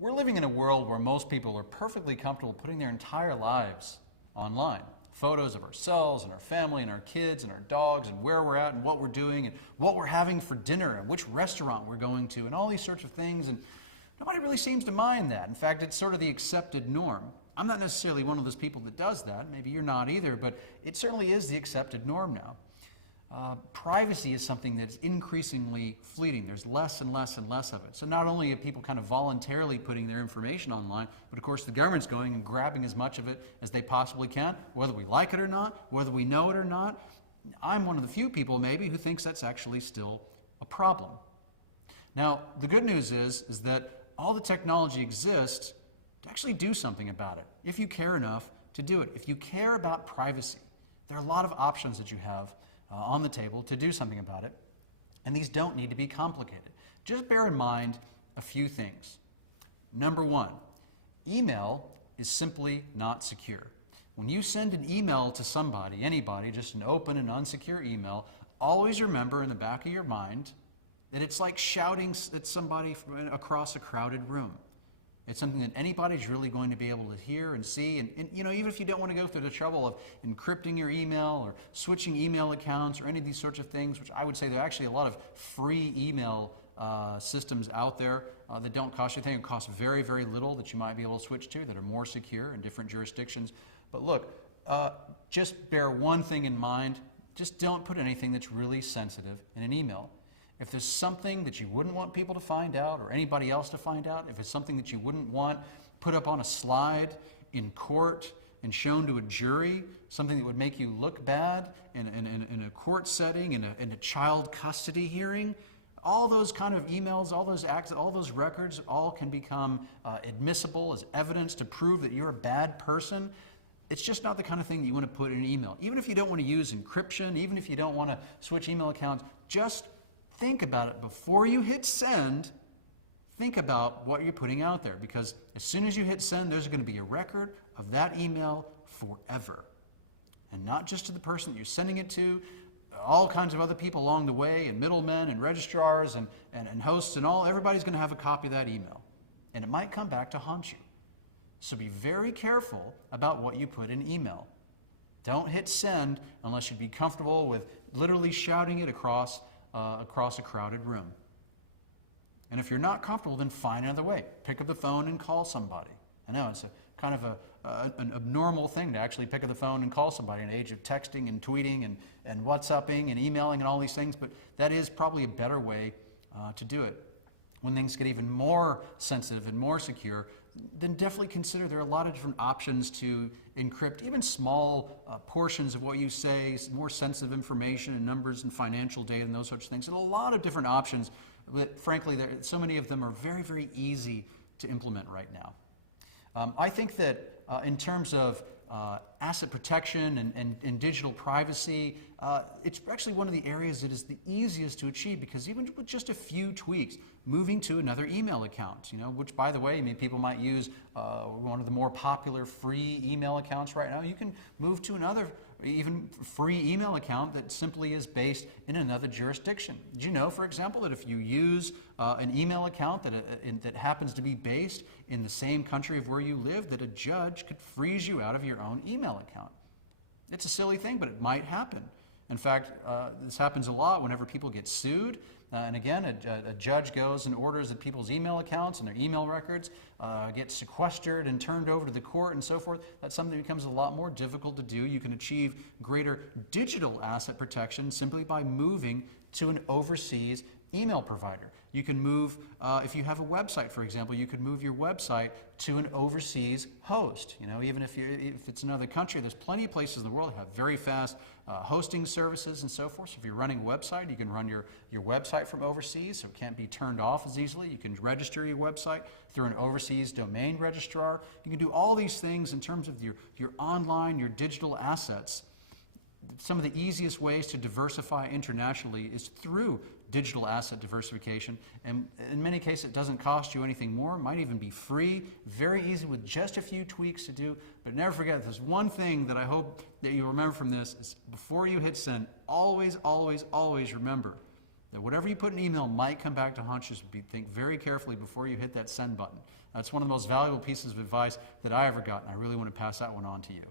We're living in a world where most people are perfectly comfortable putting their entire lives online. Photos of ourselves and our family and our kids and our dogs and where we're at and what we're doing and what we're having for dinner and which restaurant we're going to and all these sorts of things. And nobody really seems to mind that. In fact, it's sort of the accepted norm. I'm not necessarily one of those people that does that. Maybe you're not either, but it certainly is the accepted norm now. Privacy is something that's increasingly fleeting. There's less and less and less of it. So not only are people kind of voluntarily putting their information online, but of course the government's going and grabbing as much of it as they possibly can, whether we like it or not, whether we know it or not. I'm one of the few people maybe who thinks that's actually still a problem. Now, the good news is that all the technology exists to actually do something about it, if you care enough to do it. If you care about privacy, there are a lot of options that you have on the table to do something about it, and these don't need to be complicated. Just bear in mind a few things. Number one, email is simply not secure. When you send an email to somebody, anybody, just an open and unsecure email, always remember in the back of your mind that it's like shouting at somebody across a crowded room. It's something that anybody's really going to be able to hear and see. And you know, even if you don't want to go through the trouble of encrypting your email or switching email accounts or any of these sorts of things, which I would say there are actually a lot of free email systems out there that don't cost you anything. It costs very, very little that you might be able to switch to that are more secure in different jurisdictions. But look, just bear one thing in mind. Just don't put anything that's really sensitive in an email. If there's something that you wouldn't want people to find out or anybody else to find out, if it's something that you wouldn't want put up on a slide in court and shown to a jury, something that would make you look bad in a court setting, in a child custody hearing, all those kind of emails, all those acts, all those records, all can become admissible as evidence to prove that you're a bad person. It's just not the kind of thing that you want to put in an email. Even if you don't want to use encryption, even if you don't want to switch email accounts, just think about it before you hit send. Think about what you're putting out there, because as soon as you hit send, there's going to be a record of that email forever. And not just to the person that you're sending it to, all kinds of other people along the way, and middlemen and registrars and hosts and all, everybody's going to have a copy of that email. And it might come back to haunt you. So be very careful about what you put in email. Don't hit send unless you'd be comfortable with literally shouting it across a crowded room. And if you're not comfortable, then find another way. Pick up the phone and call somebody. I know it's a kind of an abnormal thing to actually pick up the phone and call somebody in an age of texting and tweeting and WhatsApping and emailing and all these things, but that is probably a better way to do it. When things get even more sensitive and more secure, then definitely consider there are a lot of different options to encrypt even small portions of what you say, more sensitive information and numbers and financial data and those sorts of things. And a lot of different options that, frankly, so many of them are very, very easy to implement right now. I think that in terms of asset protection and digital privacy, it's actually one of the areas that is the easiest to achieve, because even with just a few tweaks, moving to another email account, which, by the way, I mean, people might use one of the more popular free email accounts right now. You can move to another even free email account that simply is based in another jurisdiction. Did you know, for example, that if you use an email account that happens to be based in the same country of where you live, that a judge could freeze you out of your own email account? It's a silly thing, but it might happen. In fact, this happens a lot whenever people get sued. And again, a judge goes and orders that people's email accounts and their email records get sequestered and turned over to the court and so forth. That's something that becomes a lot more difficult to do. You can achieve greater digital asset protection simply by moving to an overseas email provider. You can move, if you have a website, for example, you could move your website to an overseas host. Even if it's another country, there's plenty of places in the world that have very fast hosting services and so forth. So if you're running a website, you can run your website from overseas, so it can't be turned off as easily. You can register your website through an overseas domain registrar. You can do all these things in terms of your online, your digital assets. Some of the easiest ways to diversify internationally is through digital asset diversification, and in many cases it doesn't cost you anything more. It might even be free, very easy with just a few tweaks to do. But never forget, there's one thing that I hope that you remember from this is before you hit send, always, always, always remember that whatever you put in email might come back to haunt you. So think very carefully before you hit that send button. That's one of the most valuable pieces of advice that I ever got, and I really want to pass that one on to you.